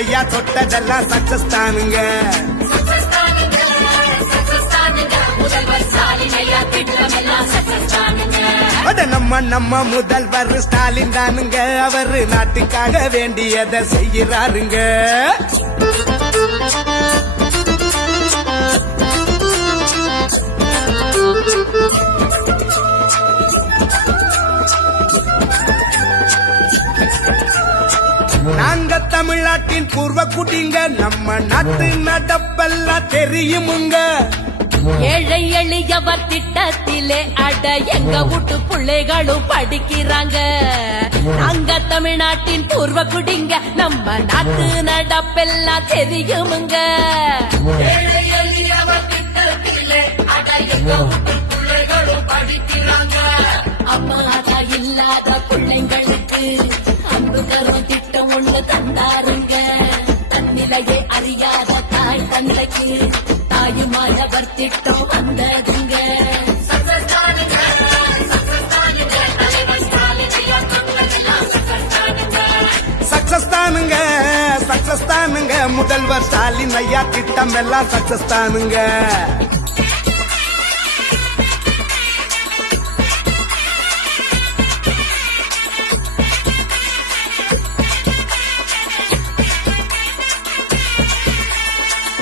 ஐயா தொட்டதெல்லாம் சக்சஸ் தானுங்க. அட நம்ம முதல்வர் ஸ்டாலின் தானுங்க. அவரு நாட்டுக்காக வேண்டியதை செய்கிறாருங்க. நாங்க தமிழ்நாட்டின் பூர்வ குடிங்க. நம்ம நாட்டு நடப்பெல்லாம் தெரியுமுங்க. ஏழை எளியவர் திட்டத்திலே அட எங்க வீட்டு பிள்ளைகளும் படிக்கிறாங்க. நாங்க தமிழ்நாட்டின் பூர்வ குடிங்க. நம்ம நாட்டு நடப்பெல்லாம் தெரியுமுங்க. ஏழை எளியவர் திட்டத்திலே அட எங்க வீட்டு பிள்ளைகளும் படிக்கிறாங்க. அம்மாதா இல்லாத பிள்ளைங்களுக்கு அன்பு தரும் திட்டம் ஒன்று தந்தாருங்க. தன்னிலையை அறியாத தாய் தந்தைக்கு தாயுமாயவர் திட்டம் வந்ததுங்க. சக்சஸ் தானுங்க, சக்சஸ் தானுங்க. முதல்வர் ஸ்டாலின் ஐயா திட்டம் எல்லாம் சக்சஸ் தானுங்க.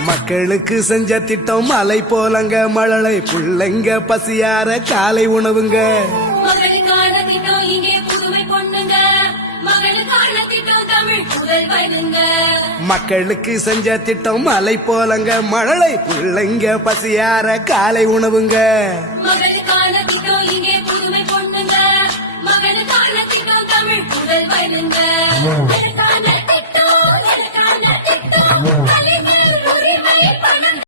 மக்களுக்கு செஞ்ச திட்டம் மலை போலங்க. மழலை பிள்ளைங்க பசியார காலை உணவுங்க. மகளுக்கான திட்டம் இங்கே புதுமை பொண்ணுங்க. மகளுக்கான திட்டம் தமிழ் புதல்வனுங்க. மக்களுக்கு செஞ்ச திட்டம் மலை போலங்க. மழலை பிள்ளைங்க பசியார காலை உணவுங்க. மகளுக்கான திட்டம் இங்கே புதுமை பொண்ணுங்க. மகளுக்கான திட்டம் தமிழ் புதல்வனுங்க.